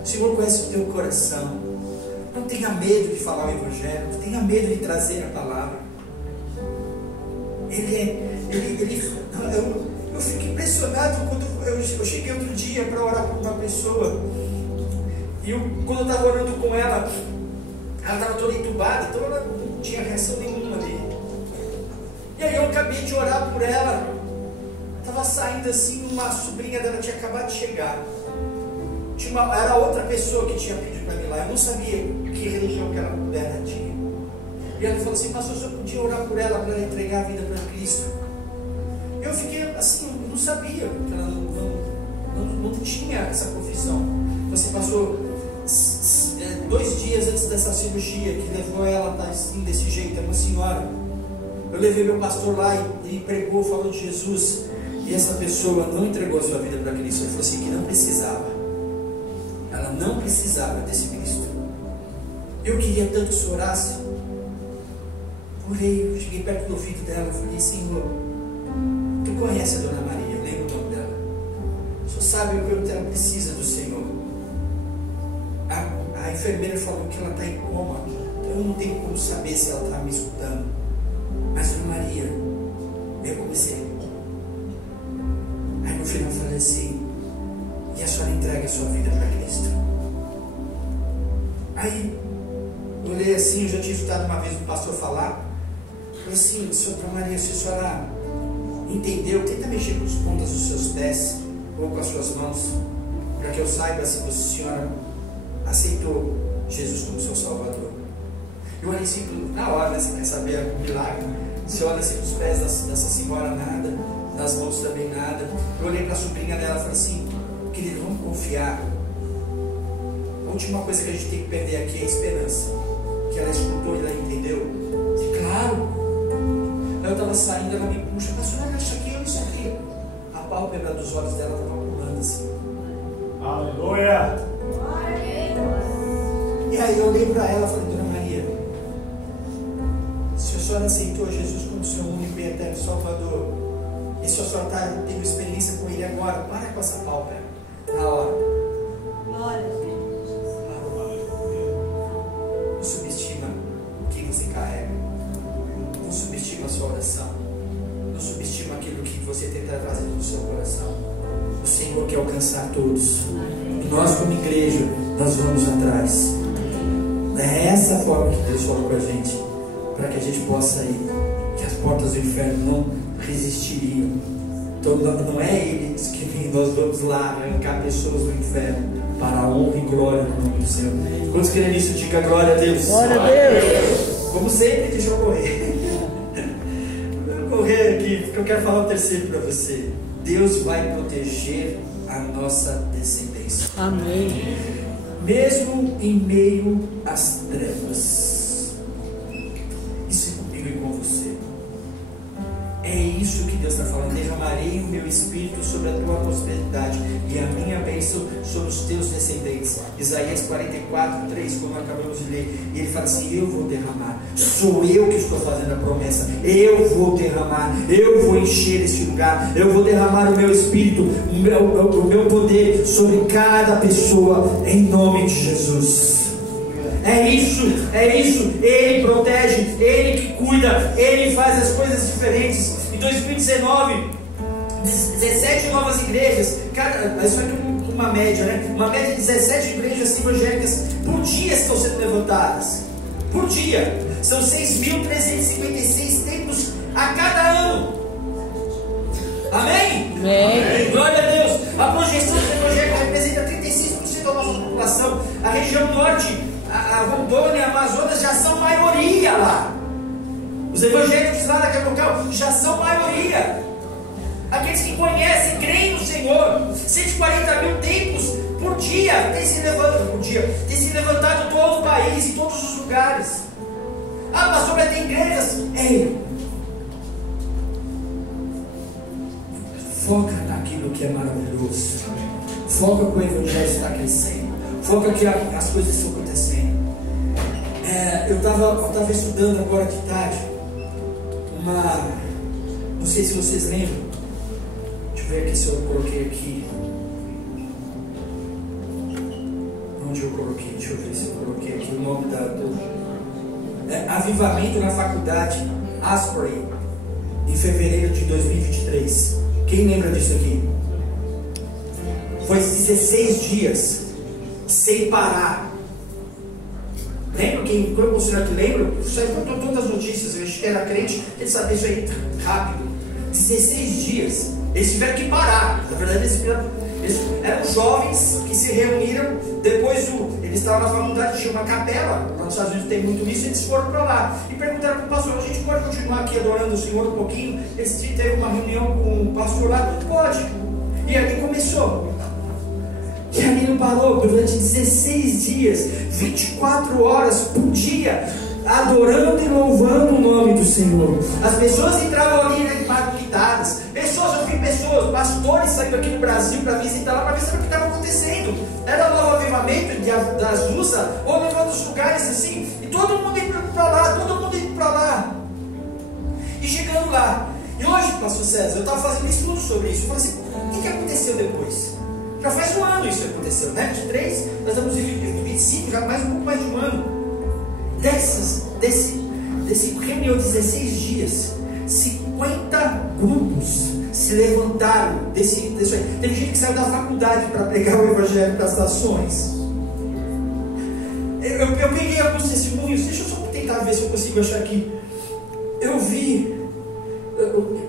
O Senhor conhece o teu coração. Não tenha medo de falar o Evangelho, não tenha medo de trazer a palavra. Eu fico impressionado quando eu cheguei outro dia para orar por uma pessoa. E quando eu estava orando com ela estava toda entubada, então ela não tinha reação nenhuma ali. E aí eu acabei de orar por ela. Estava saindo assim, uma sobrinha dela tinha acabado de chegar. Era outra pessoa que tinha pedido para mim lá. Eu não sabia que religião que ela tinha. E ela falou assim, pastor, eu podia orar por ela para ela entregar a vida para Cristo. Eu fiquei assim, eu não sabia que ela não não tinha essa profissão. Você passou 2 dias antes dessa cirurgia que levou ela a estar assim, desse jeito. Era uma senhora. Eu levei meu pastor lá e pregou, falou de Jesus. E essa pessoa não entregou a sua vida para Cristo. Ele falou assim, que não precisava. Ela não precisava desse Cristo. Eu queria tanto que o senhor orasse. Orei, eu cheguei perto do ouvido dela e falei, Senhor, tu conhece a Dona Maria, eu lembro o nome dela. O senhor sabe o que ela precisa do Senhor. A enfermeira falou que ela está em coma, então eu não tenho como saber se ela está me escutando. Mas Dona Maria, eu comecei. Aí no final eu falei assim, e a senhora entrega a sua vida para Cristo? Aí eu olhei assim, eu já tinha escutado uma vez o pastor falar. Eu falei assim, Dona Maria, se a senhora entendeu, tenta mexer com as pontas dos seus pés ou com as suas mãos, para que eu saiba se a senhora aceitou Jesus como seu Salvador. Eu olhei assim, na hora, né, você quer saber o milagre? Você olha assim nos pés dessa senhora, nada, nas mãos também nada. Eu olhei para a sobrinha dela e falei assim, querido, vamos confiar. A última coisa que a gente tem que perder aqui é a esperança. Que ela escutou e ela entendeu. E claro. Aí eu estava saindo, ela me puxa, pastor, olha isso aqui, olha isso aqui. A pálpebra dos olhos dela estava pulando assim. Aleluia! E aí eu olhei para ela e falei, Dona Maria, se a senhora aceitou Jesus como seu único e eterno Salvador, e se a senhora está tendo experiência com Ele agora, para com essa pálpebra. Na hora. Não subestima o que você carrega. Não subestima a sua oração. Não subestima aquilo que você tenta trazer no seu coração. O Senhor quer alcançar todos. E nós, como igreja, nós vamos atrás. É essa forma que Deus falou para a gente, para que a gente possa ir, que as portas do inferno não resistiriam. Então não é eles que nós vamos lá arrancar pessoas do inferno, para a honra e glória do nome do Senhor. Quantos querem isso? Diga glória a Deus. Glória a Deus. Como sempre, deixa eu correr. Vou correr aqui, porque eu quero falar o terceiro para você. Deus vai proteger a nossa descendência. Amém. Mesmo em meio às trevas. Isso é comigo e com você. É isso que Deus está falando. Derramarei o meu espírito sobre a tua prosperidade e a minha bênção sobre os teus descendentes. Isaías 44, 3, como acabamos de ler. E ele fala assim, eu vou derramar. Sou eu que estou fazendo a promessa. Eu vou derramar. Eu vou encher esse lugar. Eu vou derramar o meu espírito, o meu poder sobre cada pessoa, em nome de Jesus. É isso. Ele protege, Ele que cuida, Ele faz as coisas diferentes. Em 2019, 17 novas igrejas, isso aqui é uma média, né? Uma média de 17 igrejas evangélicas por dia estão sendo levantadas. Por dia. São 6.356 templos a cada ano. Amém? Amém. Glória a Deus. A projeção evangélica representa 36% da nossa população. A região norte, a Rondônia, a Amazonas já são maioria lá. Os evangélicos lá naquele local já são maioria. Aqueles que conhecem, creem no Senhor. 140 mil templos por dia tem se levantado em todo o país, em todos os lugares. Ah, pastor, vai ter igrejas? Ei, foca naquilo que é maravilhoso. Foca que o evangelho está crescendo. Foca que as coisas estão acontecendo. Eu estava estudando agora de tarde não sei se vocês lembram. Deixa eu ver aqui se eu coloquei aqui. Onde eu coloquei? Deixa eu ver se eu coloquei aqui o nome Avivamento na Faculdade Asbury, em fevereiro de 2023. Quem lembra disso aqui? Foi 16 dias sem parar. Lembra? Quando o senhor que lembra? Isso aí contou todas as notícias. Eu acho que era crente, ele sabia isso aí rápido. 16 dias. Eles tiveram que parar. Na verdade, eles eram jovens que se reuniram. Depois eles estavam na faculdade, tinha uma capela. Lá nos Estados Unidos tem muito isso. Eles foram para lá e perguntaram para o pastor: a gente pode continuar aqui adorando o Senhor um pouquinho? Eles teve uma reunião com o pastor lá. Pode. E ali começou. que ali não parou durante 16 dias, 24 horas por dia, adorando e louvando o nome do Senhor. As pessoas entravam ali, né, impactadas. Eu vi pessoas, pastores saindo aqui no Brasil para visitar lá, para ver o que estava acontecendo. Era o novo avivamento das USA, ou em outros lugares assim, e todo mundo indo para lá, e chegando lá. E hoje, pastor César, eu estava fazendo estudo sobre isso. Eu falei assim, o que aconteceu depois? Já faz um ano isso aconteceu, né? De 3, nós estamos em 25, já mais um pouco mais de um ano. Desse reunião de 16 dias, 50 grupos se levantaram desse aí. Teve gente que saiu da faculdade para pregar o evangelho para as nações. Eu peguei alguns testemunhos, deixa eu só tentar ver se eu consigo achar aqui. Eu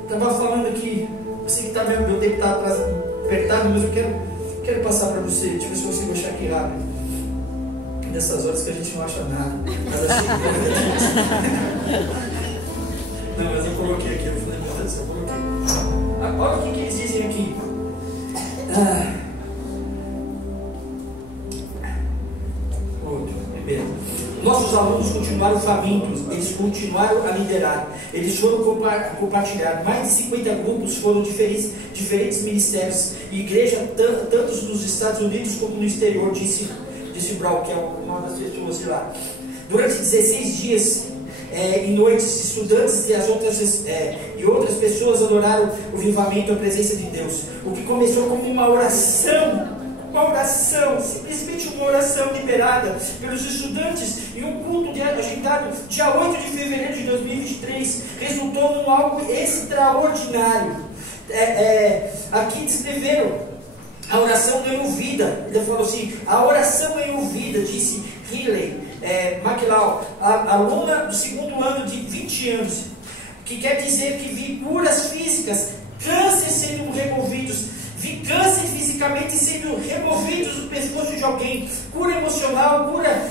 estava falando aqui, eu sei que está vendo, meu tempo está apertado, mas eu quero passar para você, deixa eu ver se eu consigo achar aqui rápido. Nessas horas que a gente não acha nada. Mas assim, não, mas eu coloquei aqui, eu falei, meu Deus, eu coloquei. Olha o que eles dizem aqui. Primeiro, nossos alunos continuaram famintos, eles continuaram a liderar, eles foram compartilhar. Mais de 50 grupos foram diferentes ministérios e igreja, tanto nos Estados Unidos como no exterior, disse Brown, que é uma das pessoas de lá. Durante 16 dias e noites, estudantes e outras pessoas adoraram o avivamento e a presença de Deus. O que começou como uma oração, simplesmente uma oração liberada pelos estudantes em um culto agendado dia 8 de fevereiro de 2023, resultou em algo extraordinário. Aqui descreveram. A oração ganhou vida. Ele falou assim: a oração ganhou vida, disse Riley McLeod, aluna do segundo ano de 20 anos, que quer dizer que vi curas físicas, câncer sendo removidos, vi câncer fisicamente sendo removidos do pescoço de alguém, cura emocional, cura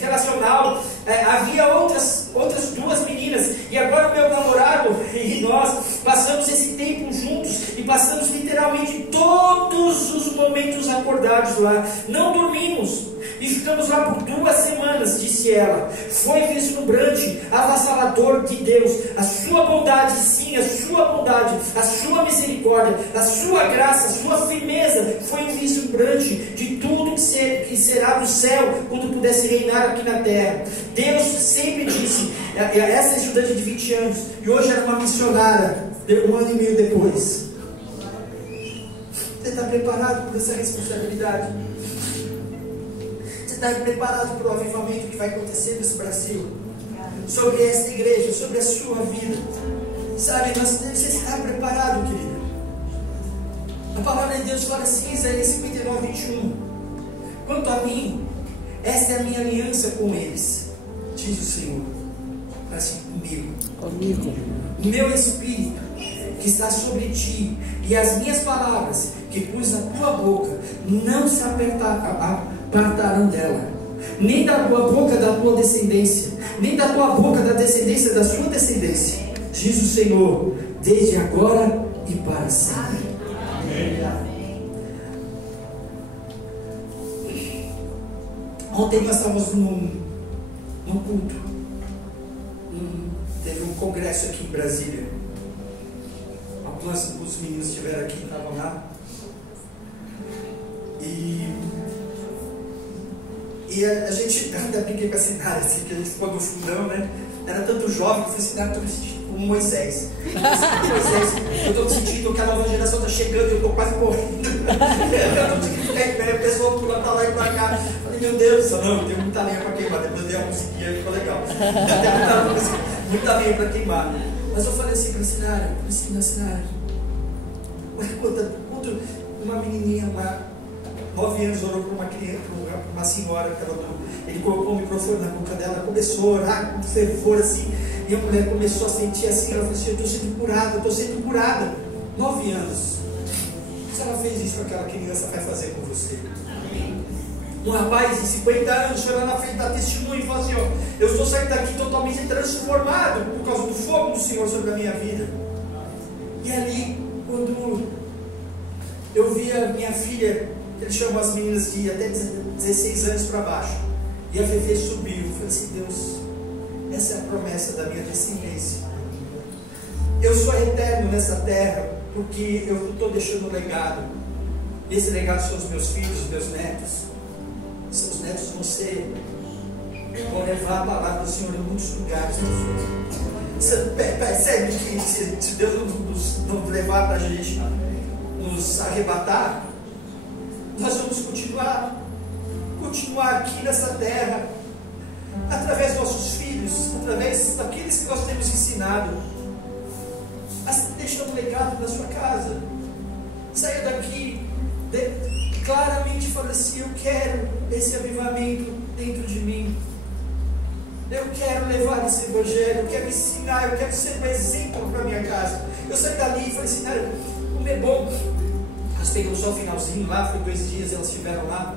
relacional. Havia outras duas meninas, e agora o meu namorado e nós passamos esse tempo juntos e passamos literalmente todos os momentos acordados lá. Não dormimos e ficamos lá por 2 semanas, disse ela. Foi vislumbrante, avassalador de Deus. A sua bondade, sim, a sua bondade, a sua misericórdia, a sua graça, a sua firmeza foi vislumbrante de tudo que será do céu quando pudesse reinar aqui na terra. Deus sempre disse, essa estudante de 20 anos, e hoje era uma missionária, 1 ano e meio depois. Você está preparado por essa responsabilidade? Você está preparado para o avivamento que vai acontecer nesse Brasil? Sobre esta igreja, sobre a sua vida? Sabe, você está preparado, querido? A palavra de Deus fala assim, Isaías 59, 21. Quanto a mim, esta é a minha aliança com eles, diz o Senhor, assim comigo. O meu Espírito que está sobre ti e as minhas palavras que pus na tua boca não se apartarão dela, nem da tua boca da tua descendência, nem da tua boca da descendência da sua descendência, diz o Senhor, desde agora e para sempre. Amém. Ontem nós estávamos num culto, teve um congresso aqui em Brasília. Alguns meninos estiveram aqui, estavam lá. E a gente, até brinquei com a Sinara, assim, que a gente ficou no fundão, né? Era tanto jovem que eu falei assim, estou me sentindo como Moisés. Eu estou sentindo que a nova geração está chegando e eu estou quase morrendo. Eu estou sentindo ficar em pé, o pessoal pulando para lá e para cá. Eu falei, meu Deus, não, eu tenho muita lenha para queimar. Depois dei uma musiquinha e ficou legal. Muita lenha para queimar. Mas eu falei assim para a Sinara, olha quanto uma menininha, 9 anos, orou para uma criança, para uma senhora que estava ele colocou o microfone na boca dela, começou a orar com fervor assim, e a mulher começou a sentir assim, ela falou assim, eu estou sendo curada, 9 anos. Se ela fez isso com aquela criança, vai fazer com você. Um rapaz de 50 anos foi lá na frente da testemunha e falou assim, ó, eu estou saindo daqui totalmente transformado por causa do fogo do Senhor sobre a minha vida. E ali, quando eu via minha filha, ele chamou as meninas de até 16 anos para baixo, e a Fefe subiu. Eu falei assim: Deus, essa é a promessa da minha descendência. Eu sou eterno nessa terra, porque eu estou deixando um legado. Esse legado são os meus filhos, os meus netos. Seus netos vão levar a palavra do Senhor em muitos lugares. Você percebe que se Deus não levar para a gente, nos arrebatar, nós vamos continuar aqui nessa terra, através dos nossos filhos, através daqueles que nós temos ensinado, deixando um legado na sua casa. Saia daqui claramente falando assim: eu quero esse avivamento dentro de mim, eu quero levar esse evangelho, eu quero ensinar, eu quero ser um exemplo para a minha casa. Eu saí dali e falei assim: como é bom. Nós pegamos só o finalzinho lá, foi 2 dias, elas estiveram lá,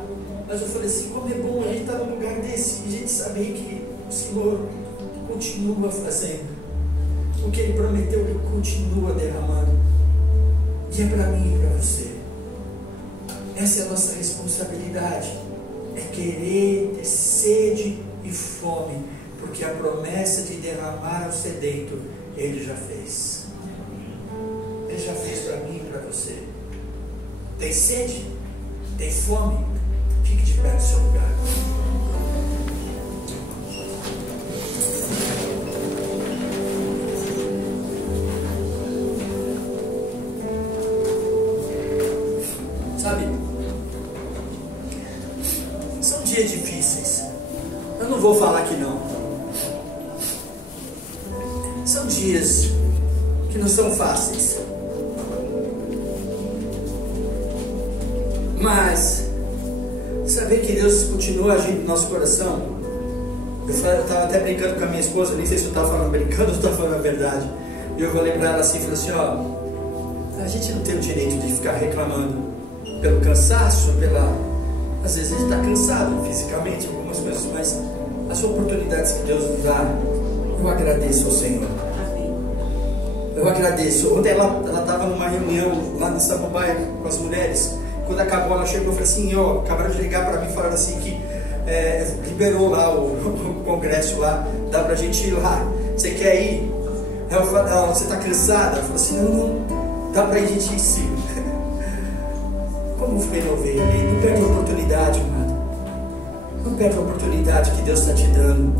mas eu falei assim: como é bom a gente estar num lugar desse e a gente saber que o Senhor continua fazendo o que Ele prometeu, Ele continua derramando, e é para mim e para você. Essa é a nossa responsabilidade, é querer ter sede e fome, porque a promessa de derramar ao sedento, Ele já fez. Ele já fez para mim e para você. Tem sede? Tem fome? Fique de pé no seu lugar. Sabe, são dias difíceis. Eu não vou falar que não. São dias que não são fáceis. Mas saber que Deus continua agindo no nosso coração. Eu estava até brincando com a minha esposa, nem sei se eu estava falando brincando ou estava falando a verdade. E eu falei para ela assim, falei assim: ó, a gente não tem o direito de ficar reclamando pelo cansaço, às vezes a gente está cansado fisicamente, algumas coisas, mas as oportunidades que Deus nos dá, eu agradeço ao Senhor. Eu agradeço. Ontem ela estava numa reunião lá no Samambaia com as mulheres. Quando acabou, ela chegou e falou assim: ó, acabaram de ligar para mim falando assim que liberou lá o congresso lá, dá pra gente ir lá, você quer ir? Ela falou: você está cansada? Ela falou assim: não, dá pra ir, a gente ir sim. Como renovei, não perde a oportunidade, amado. Não perde a oportunidade que Deus está te dando.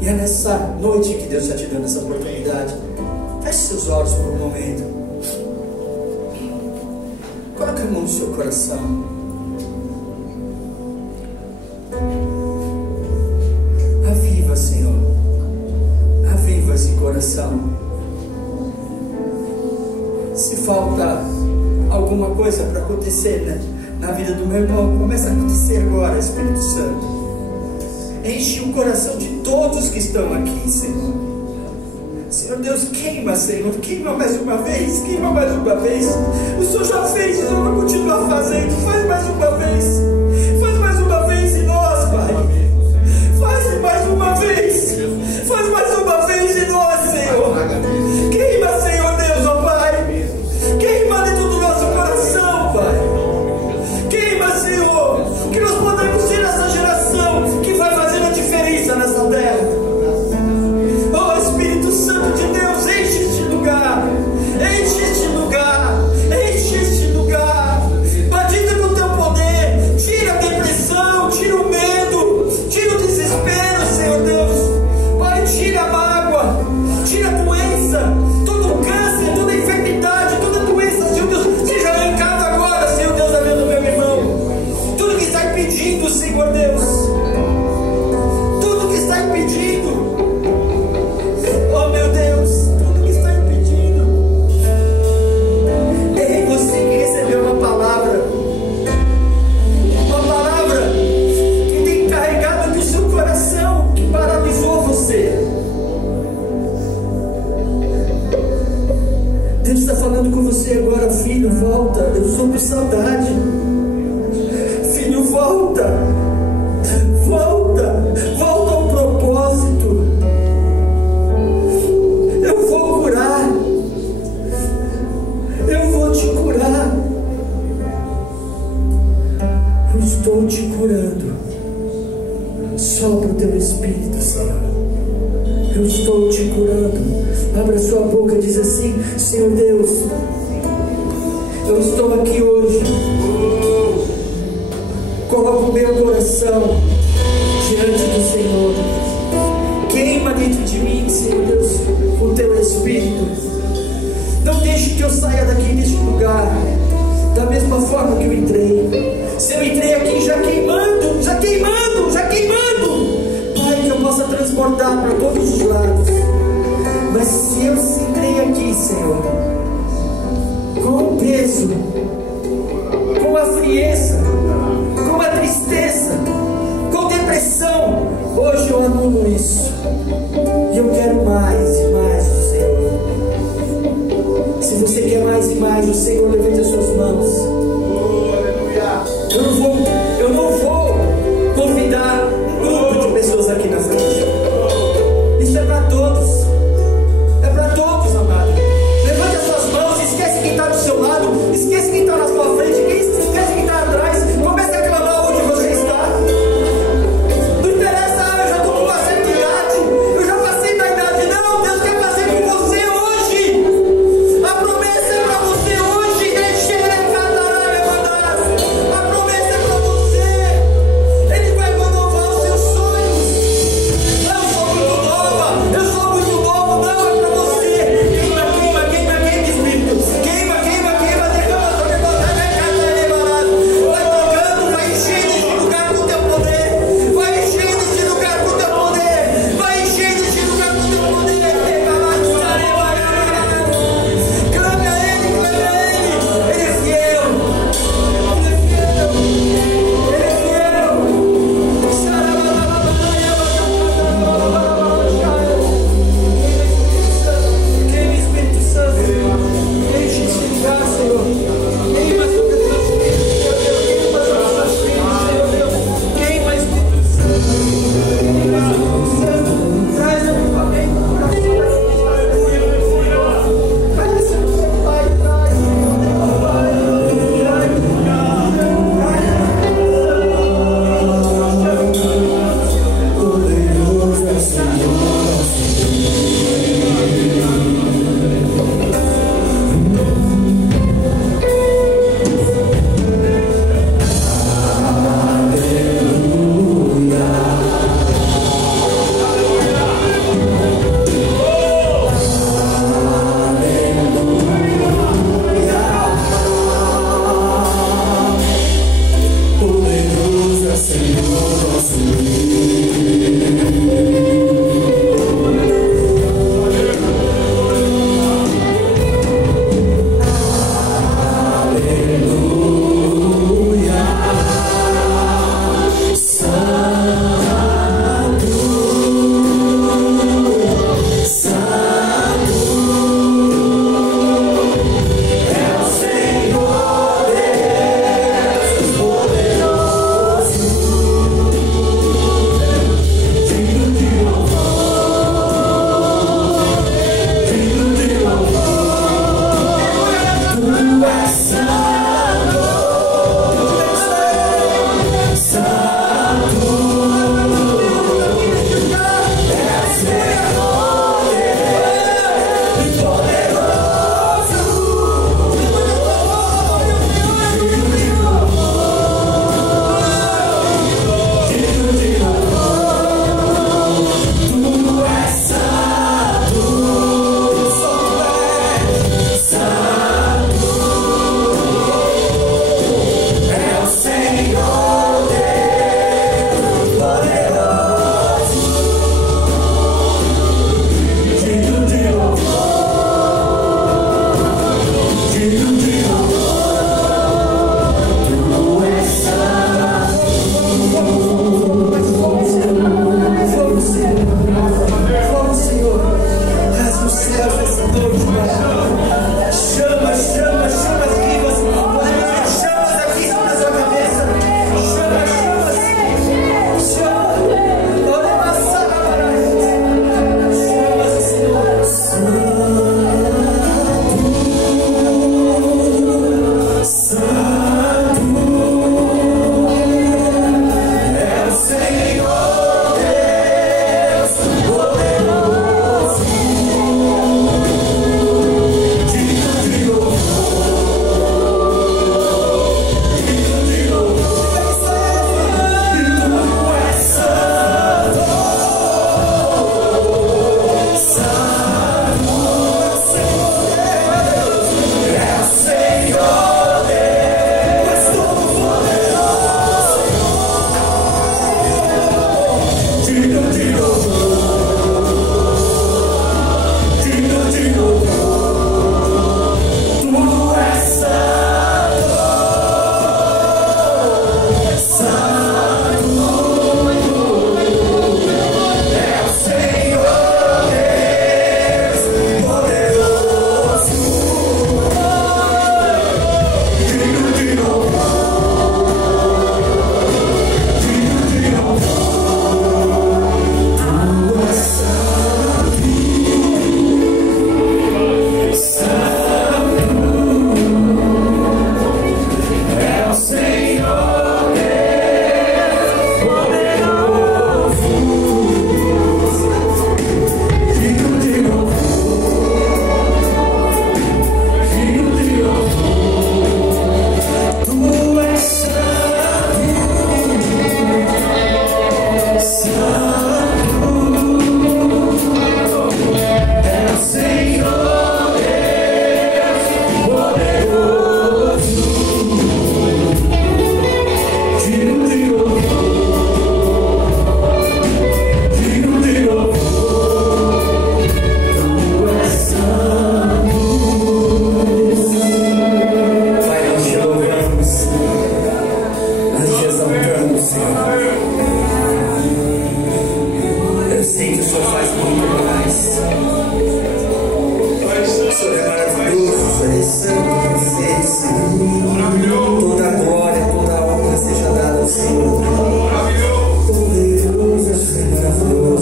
E é nessa noite que Deus está te dando essa oportunidade. Feche seus olhos por um momento. Coloque a mão no seu coração. Aviva, Senhor. Aviva esse coração. Se falta alguma coisa para acontecer, né, na vida do meu irmão, começa a acontecer agora, Espírito Santo. Enche o coração de todos que estão aqui, Senhor. Senhor Deus, queima, Senhor, queima mais uma vez, queima mais uma vez. O Senhor já fez, o Senhor vai continuar fazendo. Faz mais uma vez, faz mais uma vez em nós, Pai. Faz mais uma vez, faz mais uma vez em nós, Senhor. Queima, Senhor Deus, ó Pai. Queima dentro do nosso coração, Pai. Queima, Senhor, que nós podemos ser essa geração que vai fazer a diferença nessa terra. Oh Espírito Santo de Deus, enche este lugar, enche este lugar, enche este lugar. Batida no teu poder, tira a depressão, tira o medo, tira o desespero, Senhor Deus. Pai, tira a mágoa, tira a doença, todo o câncer, toda a enfermidade, toda a doença, Senhor Deus, seja arrancado agora, Senhor Deus, da vida do meu irmão. Tudo que está impedindo, Senhor Deus, tudo que está impedindo, oh meu Deus, tudo que está impedindo. Ei, você que recebeu uma palavra que tem carregado no seu coração, que paralisou você. Deus está falando com você agora: filho, volta, eu sou com saudade. Filho, volta, volta, volta ao propósito. Eu vou curar, eu vou te curar. Eu estou te curando. Abra sua boca e diz assim: Senhor Deus, eu estou aqui hoje. Coloco o meu coração diante do Senhor. Queima dentro de mim, Senhor Deus, o teu Espírito. Não deixe que eu saia daqui deste lugar da mesma forma que eu entrei. Se eu entrei aqui já queimando, Pai, que eu possa transportar para todos os lados. Mas se eu entrei aqui, Senhor, com o peso, com a frieza, com a tristeza, com depressão, hoje eu anulo isso. E eu quero mais e mais do Senhor. Se você quer mais e mais, o Senhor, levante as suas mãos. Eu não vou convidar um grupo de pessoas aqui na frente. Isso é para todos. É para todos, amado. Levante as suas mãos, esquece quem está do seu lado, esquece quem está na sua frente, esquece quem está atrás. Comece a clamar onde você está. Não interessa, eu já estou com uma certa idade.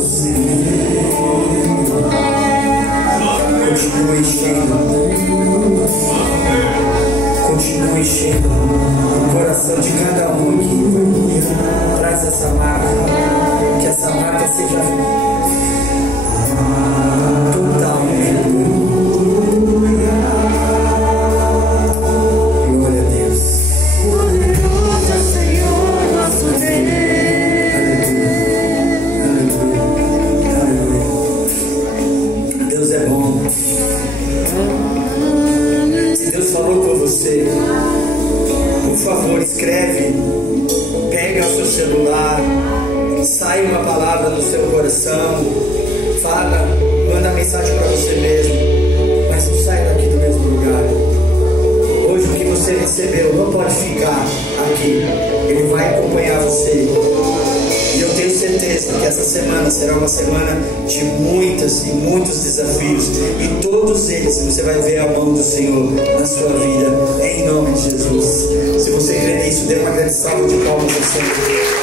você. Continue enchendo. Continue enchendo o coração de cada um aqui. Traz essa marca. Que essa marca seja total. Glória a Deus. Poderoso Senhor, nosso Deus. Deus é bom. Se Deus falou com você, por favor, escreve, pega o seu celular, sai uma palavra do seu coração, fala, manda mensagem para você mesmo, mas não sai daqui do mesmo lugar. Hoje o que você recebeu não pode ficar aqui, ele vai acompanhar você. E eu tenho certeza que essa semana será uma semana de muitos desafios. E todos eles você vai ver a mão do Senhor na sua vida, em nome de Jesus. Se você crê nisso, dê uma grande salva de palmas ao Senhor.